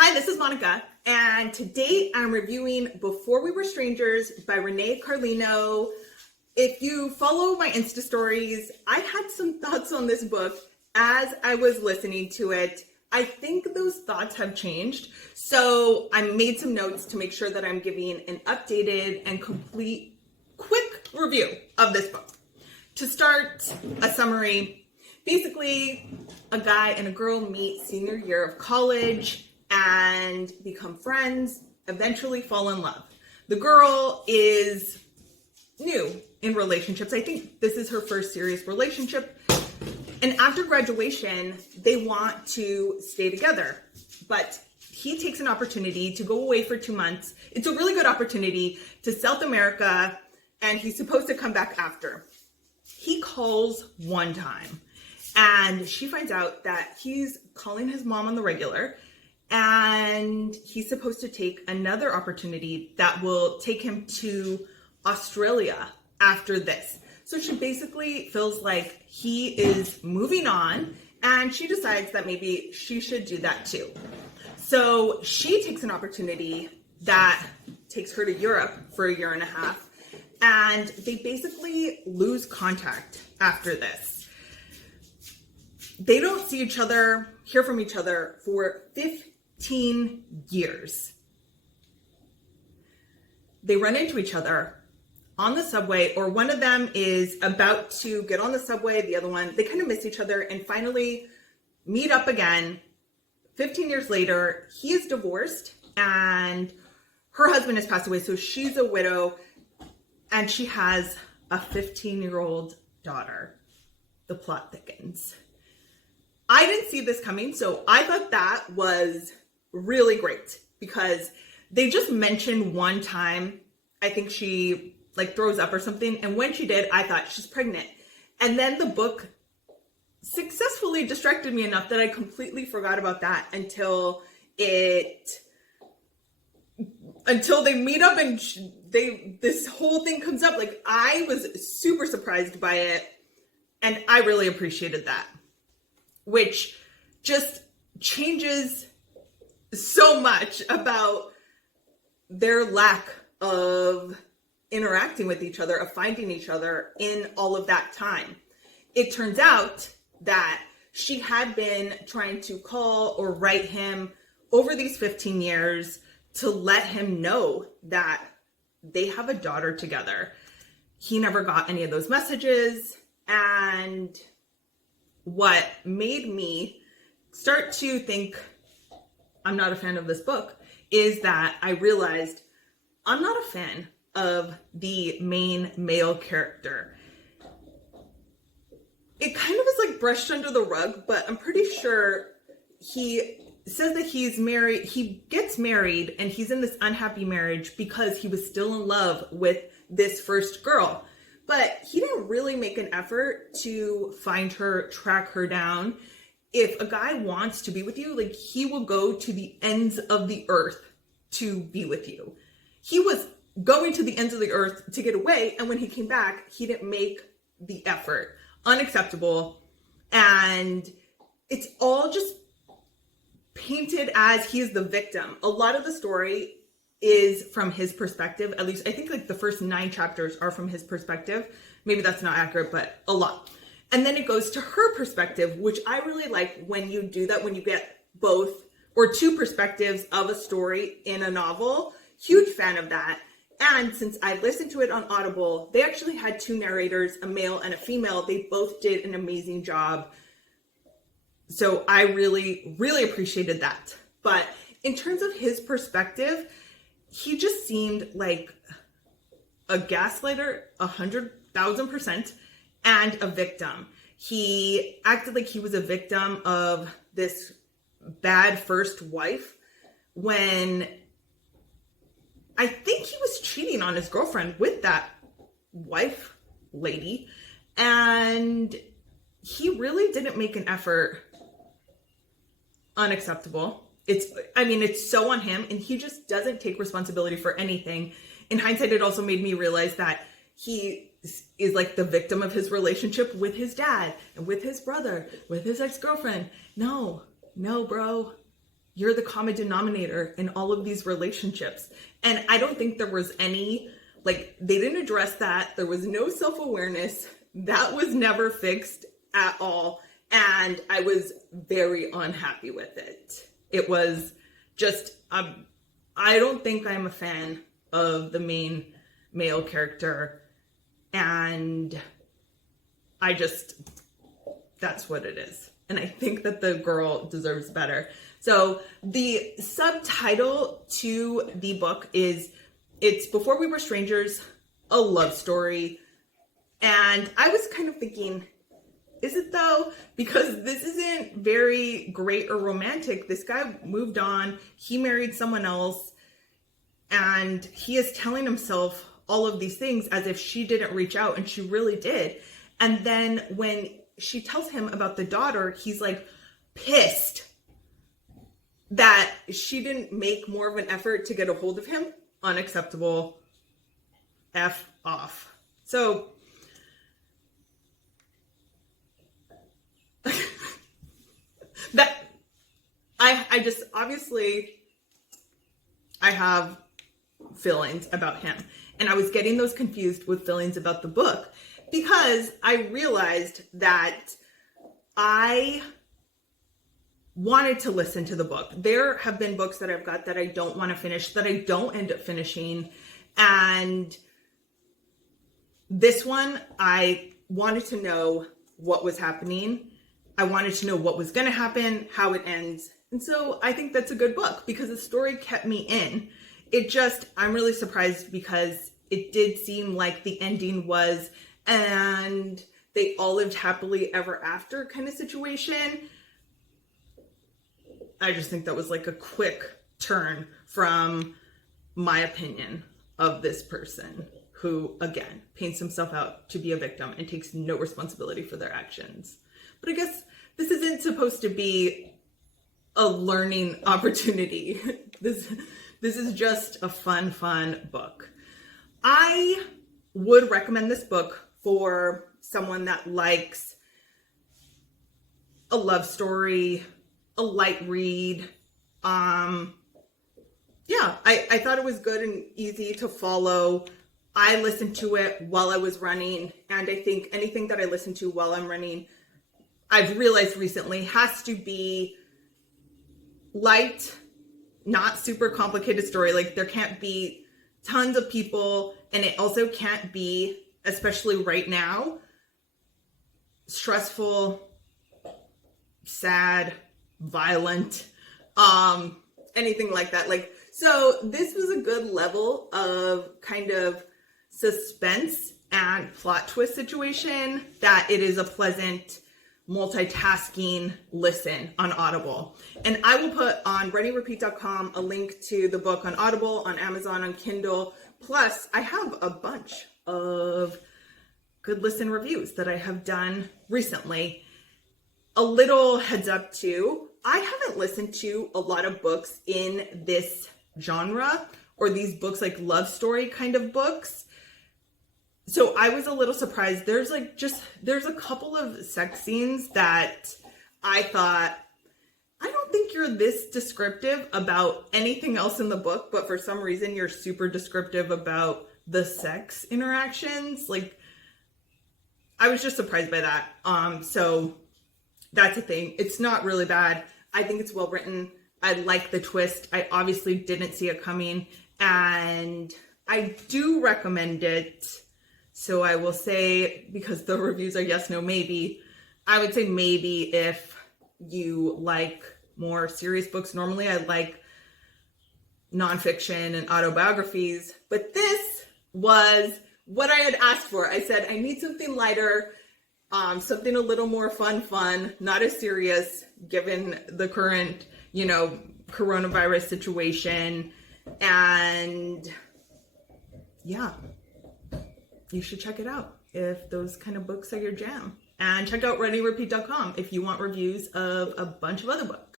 Hi, this is Monica, and today I'm reviewing Before We Were Strangers by Renee Carlino. If you follow my Insta stories, I had some thoughts on this book as I was listening to it. I think those thoughts have changed, so I made some notes to make sure that I'm giving an updated and complete quick review of this book. To start, a summary. Basically, a guy and a girl meet senior year of college and become friends, eventually fall in love. The girl is new in relationships. I think this is her first serious relationship. And after graduation, they want to stay together. But he takes an opportunity to go away for 2 months. It's a really good opportunity to South America, and he's supposed to come back after. He calls one time, and she finds out that he's calling his mom on the regular, and he's supposed to take another opportunity that will take him to Australia after this. So she basically feels like he is moving on, and she decides that maybe she should do that too. So she takes an opportunity that takes her to Europe for a year and a half, and they basically lose contact after this. They don't see each other, hear from each other for 15 years. They run into each other on the subway, or one of them is about to get on the subway, the other one, they kind of miss each other and finally meet up again. 15 years later, he is divorced and her husband has passed away, so she's a widow and she has a 15-year-old daughter. The plot thickens. I didn't see this coming, so I thought that was really great because they just mentioned one time, I think she throws up or something, and when she did, I thought she's pregnant. And then the book successfully distracted me enough that I completely forgot about that until they meet up and this whole thing comes up. I was super surprised by it, and I really appreciated that, which just changes so much about their lack of interacting with each other, of finding each other in all of that time. It turns out that she had been trying to call or write him over these 15 years to let him know that they have a daughter together. He never got any of those messages, and what made me start to think I'm not a fan of this book is that I realized I'm not a fan of the main male character. It kind of is brushed under the rug, but I'm pretty sure he says that he's married. He gets married and he's in this unhappy marriage because he was still in love with this first girl. But he didn't really make an effort to find her, track her down. If a guy wants to be with you, he will go to the ends of the earth to be with you. He was going to the ends of the earth to get away, and when he came back, he didn't make the effort. Unacceptable. And it's all just painted as he's the victim. A lot of the story is from his perspective. At least I think the first 9 chapters are from his perspective. Maybe that's not accurate, but a lot. And then it goes to her perspective, which I really like when you do that, when you get both or 2 perspectives of a story in a novel. Huge fan of that. And since I listened to it on Audible, they actually had 2 narrators, a male and a female. They both did an amazing job. So I really, really appreciated that. But in terms of his perspective, he just seemed like a gaslighter 100,000% and a victim. He acted like he was a victim of this bad first wife when I think he was cheating on his girlfriend with that wife lady, and he really didn't make an effort. Unacceptable. It's so on him, and he just doesn't take responsibility for anything. In hindsight, it also made me realize that he is the victim of his relationship with his dad and with his brother, with his ex-girlfriend. No, bro. you're the common denominator in all of these relationships. And I don't think there was any, like, they didn't address that. There was no self-awareness. That was never fixed at all. And I was very unhappy with it. It was just, I don't think I'm a fan of the main male character. And that's what it is. And I think that the girl deserves better. So the subtitle to the book is, it's Before We Were Strangers, a love story. And I was kind of thinking, is it though? Because this isn't very great or romantic. This guy moved on. He married someone else. And he is telling himself all of these things as if she didn't reach out, and she really did. And then when she tells him about the daughter, he's like pissed that she didn't make more of an effort to get a hold of him. Unacceptable. F off. So that I just, obviously I have feelings about him, and I was getting those confused with feelings about the book, because I realized that I wanted to listen to the book. There have been books that I've got that I don't want to finish, that I don't end up finishing. And this one, I wanted to know what was happening. I wanted to know what was going to happen, how it ends. And so I think that's a good book, because the story kept me in. I'm really surprised, because it did seem like the ending was, and they all lived happily ever after kind of situation. I just think that was like a quick turn from my opinion of this person who, again, paints himself out to be a victim and takes no responsibility for their actions. But I guess this isn't supposed to be a learning opportunity. This is just a fun book. I would recommend this book for someone that likes a love story, a light read. I thought it was good and easy to follow. I listened to it while I was running, and I think anything that I listen to while I'm running, I've realized recently, has to be light, not super complicated story. Like, there can't be tons of people, and it also can't be, especially right now, stressful, sad, violent, anything like that. So this was a good level of kind of suspense and plot twist situation, that it is a pleasant multitasking listen on Audible. And I will put on readyrepeat.com a link to the book on Audible, on Amazon, on Kindle. Plus, I have a bunch of good listen reviews that I have done recently. A little heads up too, I haven't listened to a lot of books in this genre, or these books like love story kind of books. So I was a little surprised. There's a couple of sex scenes that I thought, I don't think you're this descriptive about anything else in the book, but for some reason you're super descriptive about the sex interactions. I was just surprised by that. So that's a thing. It's not really bad. I think it's well written. I like the twist. I obviously didn't see it coming, and I do recommend it. So I will say, because the reviews are yes, no, maybe, I would say maybe if you like more serious books. Normally I like nonfiction and autobiographies, but this was what I had asked for. I said, I need something lighter, something a little more fun, not as serious given the current, coronavirus situation. And yeah, you should check it out if those kind of books are your jam. And check out readyrepeat.com if you want reviews of a bunch of other books.